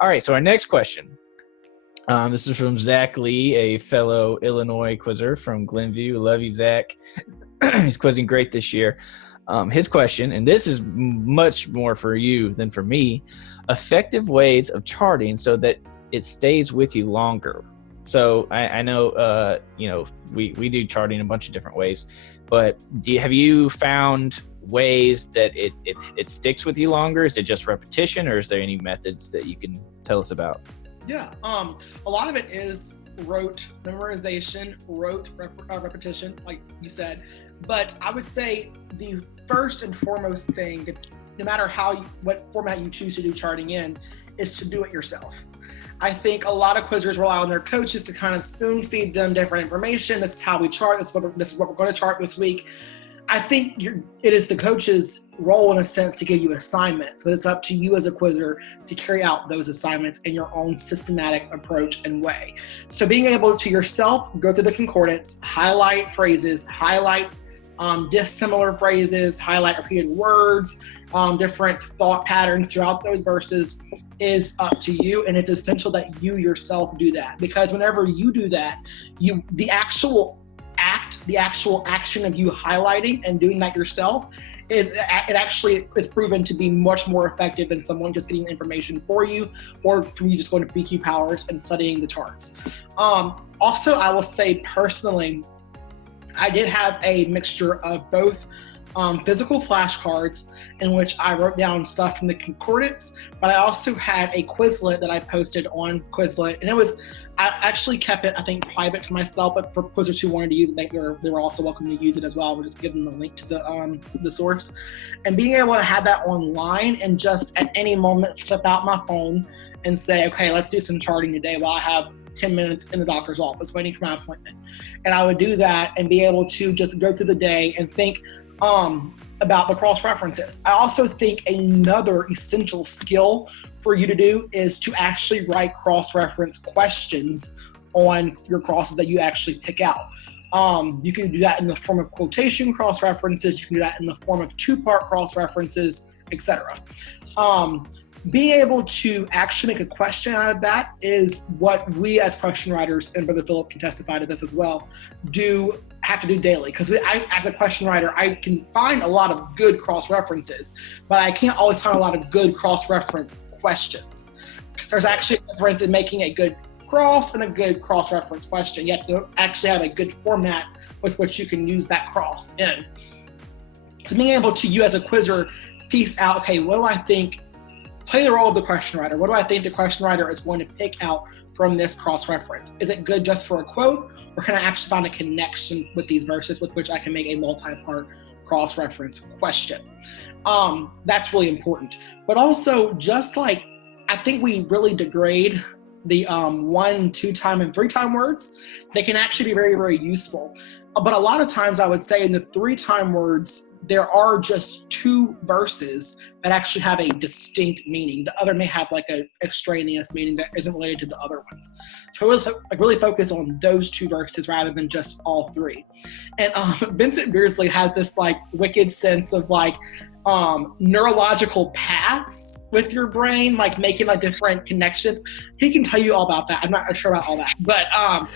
All right, so our next question. This is from Zach Lee, a fellow Illinois quizzer from Glenview. Love you, Zach. He's quizzing great this year. His question, and this is much more for you than for me, effective ways of charting so that it stays with you longer. So I know, we do charting a bunch of different ways, but have you found ways that it sticks with you longer? Is it just repetition, or is there any methods that you can tell us about? Yeah, a lot of it is rote memorization, repetition, like you said. But I would say the first and foremost thing, no matter what format you choose to do charting in, is to do it yourself. I think a lot of quizzers rely on their coaches to kind of spoon feed them different information. This is how we chart. This is what we're going to chart this week. I think it is the coach's role, in a sense, to give you assignments, but it's up to you as a quizzer to carry out those assignments in your own systematic approach and way. So being able to yourself go through the concordance, highlight phrases, highlight dissimilar phrases, highlight repeated words, different thought patterns throughout those verses is up to you, and it's essential that you yourself do that, because whenever you do that, the actual action of you highlighting and doing that yourself is proven to be much more effective than someone just getting information for you, or from you just going to BQ Powers and studying the charts. Also, I will say personally, I did have a mixture of both physical flashcards in which I wrote down stuff from the concordance, but I also had a Quizlet that I posted on Quizlet, and I actually kept it, I think, private to myself, but for quizzers who wanted to use it, they were also welcome to use it as well. We'll just give them the link to the source. And being able to have that online and just at any moment flip out my phone and say, okay, let's do some charting today while I have 10 minutes in the doctor's office waiting for my appointment. And I would do that and be able to just go through the day and think about the cross references. I also think another essential skill for you to do is to actually write cross-reference questions on your crosses that you actually pick out. You can do that in the form of quotation cross-references. You can do that in the form of two-part cross-references, etc. Being able to actually make a question out of that is what we as question writers, and Brother Philip can testify to this as well, have to do daily. Because as a question writer, I can find a lot of good cross-references, but I can't always find a lot of good cross-reference questions. There's actually a difference in making a good cross and a good cross-reference question. You have to actually have a good format with which you can use that cross in. So being able to, you as a quizzer, piece out, okay, what do I think, play the role of the question writer. What do I think the question writer is going to pick out from this cross-reference? Is it good just for a quote, or can I actually find a connection with these verses with which I can make a multi-part cross-reference question? That's really important. But also, just like, I think we really degrade the 1, 2 time, and 3 time words. They can actually be very, very useful. But a lot of times I would say in the 3 time words, there are just 2 verses that actually have a distinct meaning. The other may have like an extraneous meaning that isn't related to the other ones. So really focus on those 2 verses rather than just all 3. And Vincent Beardsley has this like wicked sense of like neurological paths with your brain, like making like different connections. He can tell you all about that. I'm not sure about all that, but I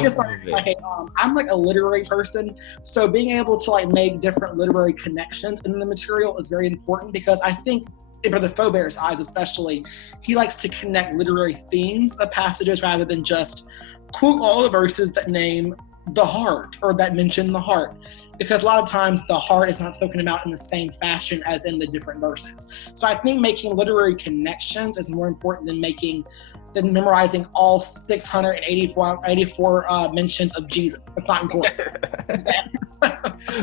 just like I'm like a literary person, so being able to like make different literary connections in the material is very important, because I think for the Forbes eyes especially, he likes to connect literary themes of passages rather than just quote all the verses that name the heart or that mention the heart, because a lot of times the heart is not spoken about in the same fashion as in the different verses. So I think making literary connections is more important than memorizing all 684 mentions of Jesus. It's not important.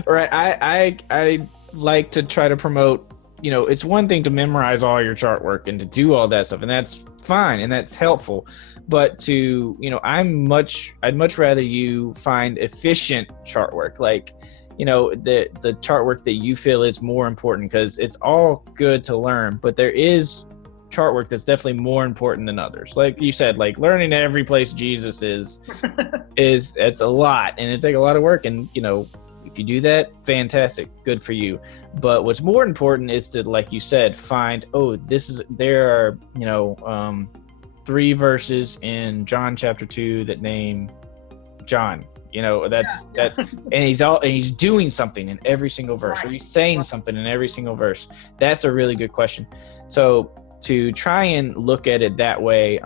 Right. I like to try to promote, it's one thing to memorize all your chart work and to do all that stuff, and that's fine and that's helpful. But I'd much rather you find efficient chart work, like, the chart work that you feel is more important, because it's all good to learn, but there is chart work that's definitely more important than others. Like you said, like learning every place Jesus is it's a lot, and it takes a lot of work. And If you do that, fantastic, good for you. But what's more important is to, like you said, find, there are, 3 verses in John chapter 2 that name John. That's and he's doing something in every single verse, or he's saying something in every single verse. That's a really good question. So to try and look at it that way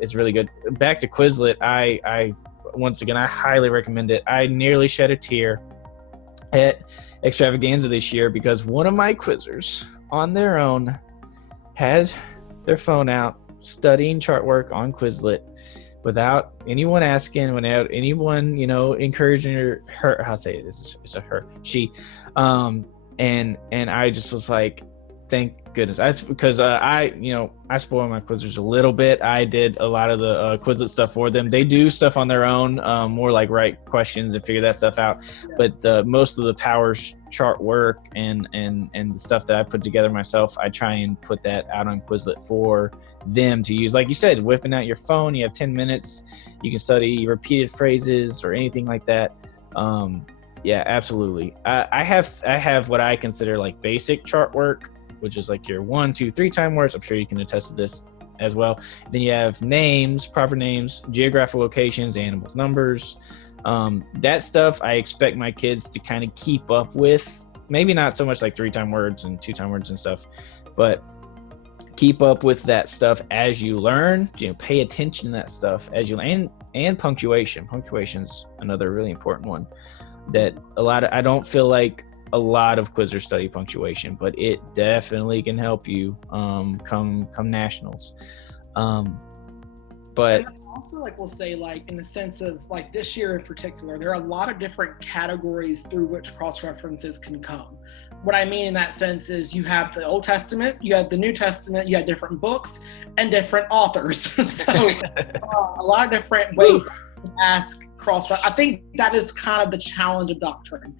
is really good. Back to Quizlet, I once again, I highly recommend it. I nearly shed a tear at Extravaganza this year because one of my quizzers on their own had their phone out studying chart work on Quizlet without anyone asking, without anyone, encouraging her, how to say it, it's a her, she, and I just was like, thank goodness. That's because I spoil my quizzers a little bit. I did a lot of the Quizlet stuff for them. They do stuff on their own, more like write questions and figure that stuff out. But most of the powers chart work and the stuff that I put together myself, I try and put that out on Quizlet for them to use. Like you said, whipping out your phone, you have 10 minutes, you can study repeated phrases or anything like that. Yeah, absolutely. I have what I consider like basic chart work, which is like your 1, 2, 3 time words. I'm sure you can attest to this as well. Then you have names, proper names, geographical locations, animals, numbers. That stuff I expect my kids to kind of keep up with. Maybe not so much like 3 time words and 2 time words and stuff, but keep up with that stuff as you learn. Pay attention to that stuff as you learn. And punctuation. Punctuation's another really important one that I don't feel like a lot of quizzers study punctuation, but it definitely can help you come nationals. But also, like we'll say, like in the sense of like this year in particular, there are a lot of different categories through which cross references can come. What I mean in that sense is you have the Old Testament, you have the New Testament, you have different books and different authors. So a lot of different ways to ask cross. I think that is kind of the challenge of doctrine.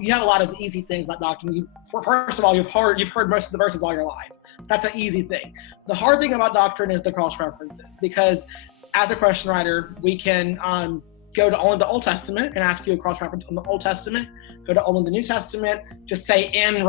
You have a lot of easy things about doctrine. First of all, you've heard most of the verses all your life. So that's an easy thing. The hard thing about doctrine is the cross references, because as a question writer, we can go to only the Old Testament and ask you a cross reference on the Old Testament. Go to only the New Testament, just say in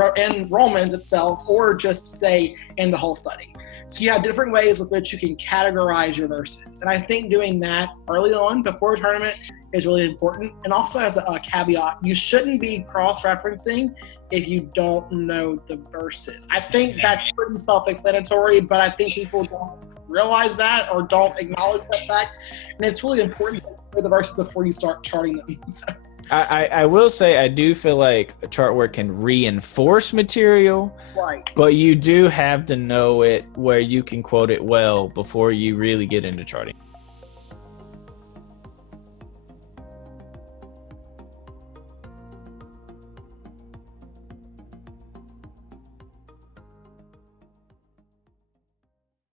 Romans itself, or just say in the whole study. So you have different ways with which you can categorize your verses. And I think doing that early on before a tournament is really important. And also as a caveat, you shouldn't be cross-referencing if you don't know the verses. I think that's pretty self-explanatory, but I think people don't realize that or don't acknowledge that fact. And it's really important to know the verses before you start charting them. So. I will say I do feel like chart work can reinforce material, right? But you do have to know it where you can quote it well before you really get into charting.